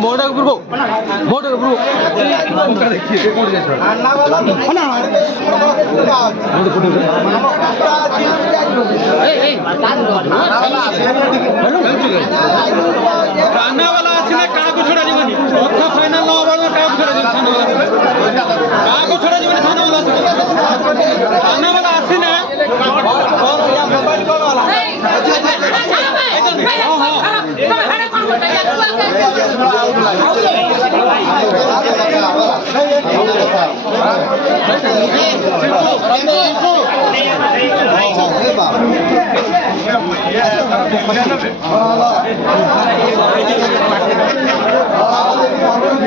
मोटा ग्रुप मोटा ग्रुप রান্না वाला আসলে কাগজ ছড়া জীবনী কথা ফাইনাল না হবার কাগজ ছড়া জীবনী কাগজ ছড়া জীবনী থানা वाला রান্না वाला আসে না মোবাইল কল वाला Hadi